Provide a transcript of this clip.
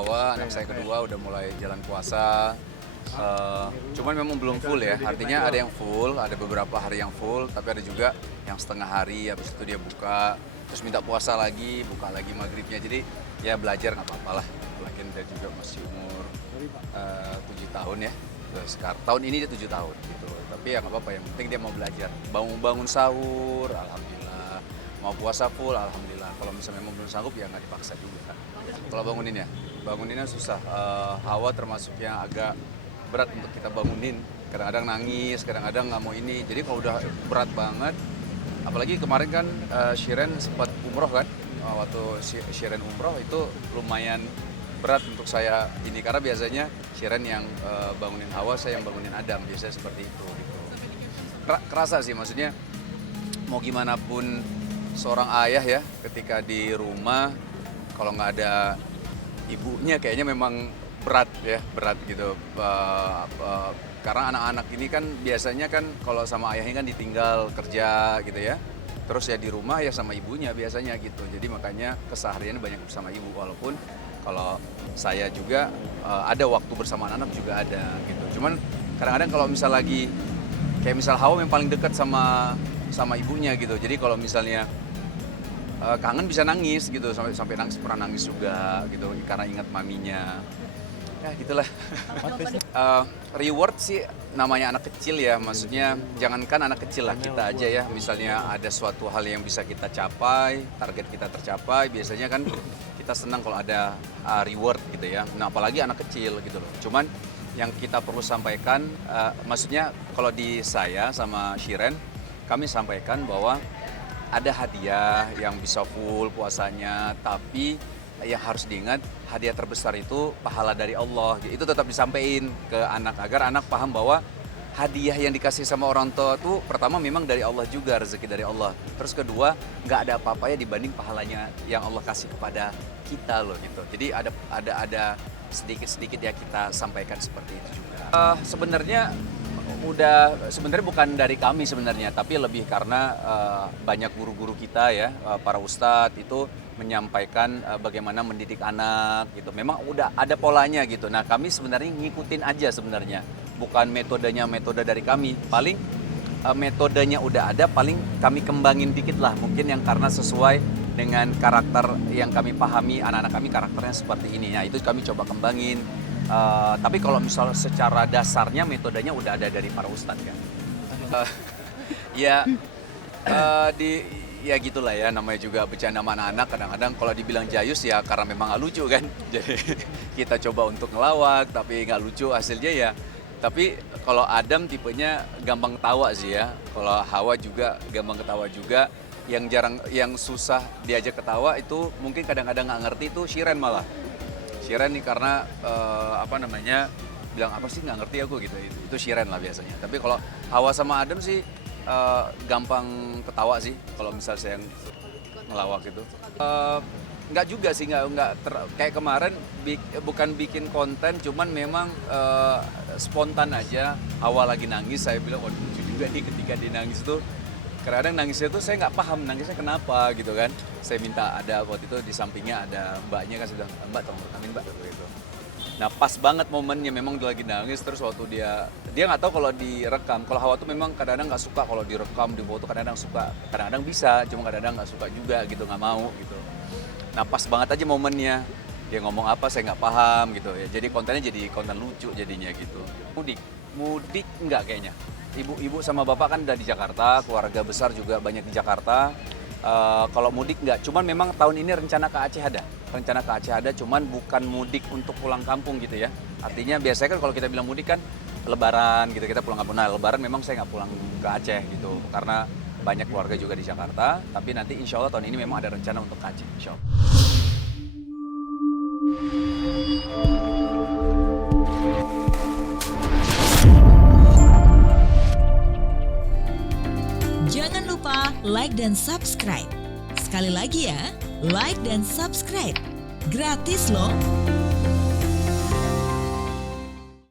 Hawa, anak saya kedua udah mulai jalan puasa. Cuman memang belum full ya, artinya ada yang full, ada beberapa hari yang full, tapi ada juga yang setengah hari, habis itu dia buka, terus minta puasa lagi, buka lagi maghribnya. Jadi ya belajar nggak apa-apa lah, lagian dia juga masih umur 7 tahun ya. Sekarang tahun ini dia 7 tahun gitu, tapi ya nggak apa-apa, yang penting dia mau belajar. Bangun sahur, alhamdulillah. Mau puasa full, alhamdulillah. Kalau misalnya memang belum sanggup ya nggak dipaksa juga. Kalau banguninnya susah. Hawa termasuk yang agak berat untuk kita bangunin. Kadang-kadang nangis, kadang-kadang nggak mau ini. Jadi kalau udah berat banget, apalagi kemarin kan Shiren sempat umroh kan. Waktu Shiren umroh itu lumayan berat untuk saya ini, karena biasanya Shiren yang bangunin Hawa, saya yang bangunin Adam, biasanya seperti itu gitu. Kerasa sih, maksudnya mau gimana pun seorang ayah ya, ketika di rumah kalau nggak ada ibunya kayaknya memang berat gitu. Karena anak-anak ini kan biasanya kan kalau sama ayahnya kan ditinggal kerja gitu ya. Terus ya di rumah ya sama ibunya biasanya gitu. Jadi makanya kesehariannya banyak bersama ibu, walaupun kalau saya juga ada waktu bersama anak juga ada gitu. Cuman kadang-kadang kalau misal lagi kayak misal Hawa yang paling dekat sama ibunya gitu. Jadi kalau misalnya kangen bisa nangis gitu, sampai nangis, pernah nangis juga gitu karena ingat maminya. Ya gitulah. Reward sih namanya anak kecil ya, maksudnya jangankan anak kecil lah, kita aja ya, misalnya ada suatu hal yang bisa kita capai, target kita tercapai, biasanya kan kita senang kalau ada reward gitu ya. Nah apalagi anak kecil gitu loh. Cuman yang kita perlu sampaikan, maksudnya kalau di saya sama Shiren, kami sampaikan bahwa ada hadiah yang bisa full puasanya, tapi yang harus diingat, hadiah terbesar itu pahala dari Allah. Itu tetap disampaikan ke anak agar anak paham bahwa hadiah yang dikasih sama orang tua itu pertama memang dari Allah juga, rezeki dari Allah. Terus kedua, nggak ada apa-apanya dibanding pahalanya yang Allah kasih kepada kita loh gitu. Jadi ada sedikit-sedikit ya kita sampaikan seperti itu juga. Sebenarnya bukan dari kami sebenarnya, tapi lebih karena banyak guru-guru kita ya, para ustadz itu menyampaikan bagaimana mendidik anak gitu. Memang udah ada polanya gitu. Nah kami sebenarnya ngikutin aja sebenarnya, bukan metode dari kami. Paling metodenya udah ada, paling kami kembangin dikit lah. Mungkin yang karena sesuai dengan karakter yang kami pahami, anak-anak kami karakternya seperti ini. Nah itu kami coba kembangin. Tapi kalau misal secara dasarnya metodenya udah ada dari para ustadz kan. Ya gitulah ya, namanya juga bercanda sama anak-anak. Kadang-kadang kalau dibilang jayus ya karena memang nggak lucu kan. Jadi kita coba untuk ngelawak tapi nggak lucu hasilnya ya. Tapi kalau Adam tipenya gampang ketawa sih ya. Kalau Hawa juga gampang ketawa juga. Yang susah diajak ketawa itu mungkin kadang-kadang nggak ngerti itu Shiren malah. Shiren nih karena bilang apa sih nggak ngerti aku gitu. Itu Shiren lah biasanya. Tapi kalau Hawa sama Adam sih gampang ketawa sih kalau misal saya ngelawak gitu. Nggak juga sih, kayak kemarin bukan bikin konten, cuman memang spontan aja. Awal lagi nangis, saya bilang waduh lucu juga nih ketika dia nangis tuh. Kadang-kadang nangisnya tuh saya nggak paham nangisnya kenapa gitu kan. Saya minta, ada waktu itu di sampingnya ada mbaknya kan, sudah mbak tolong rekamin mbak gitu. Nah pas banget momennya, memang dia lagi nangis, terus waktu dia nggak tahu kalau direkam. Kalau Hawa tuh memang kadang-kadang nggak suka kalau direkam, di foto kadang-kadang suka, kadang-kadang bisa, cuma kadang-kadang nggak suka juga gitu, nggak mau gitu. Nah pas banget aja momennya, dia ngomong apa saya nggak paham gitu ya. Jadi kontennya jadi konten lucu jadinya gitu. Mudik enggak kayaknya. Ibu sama bapak kan udah di Jakarta, keluarga besar juga banyak di Jakarta. Kalau mudik enggak, cuman memang tahun ini rencana ke Aceh ada. Rencana ke Aceh ada, cuman bukan mudik untuk pulang kampung gitu ya. Artinya biasanya kan kalau kita bilang mudik kan lebaran gitu, kita pulang kampung. Nah lebaran memang saya nggak pulang ke Aceh gitu, karena banyak keluarga juga di Jakarta. Tapi nanti insya Allah tahun ini memang ada rencana untuk ke Aceh, insya Allah. Jangan lupa like dan subscribe. Sekali lagi ya, like dan subscribe. Gratis loh.